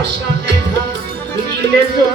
আসানে দিলে তো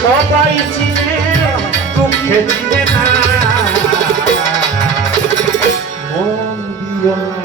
সবাই চিনে দুঃখে চিনে না। মন দিয়া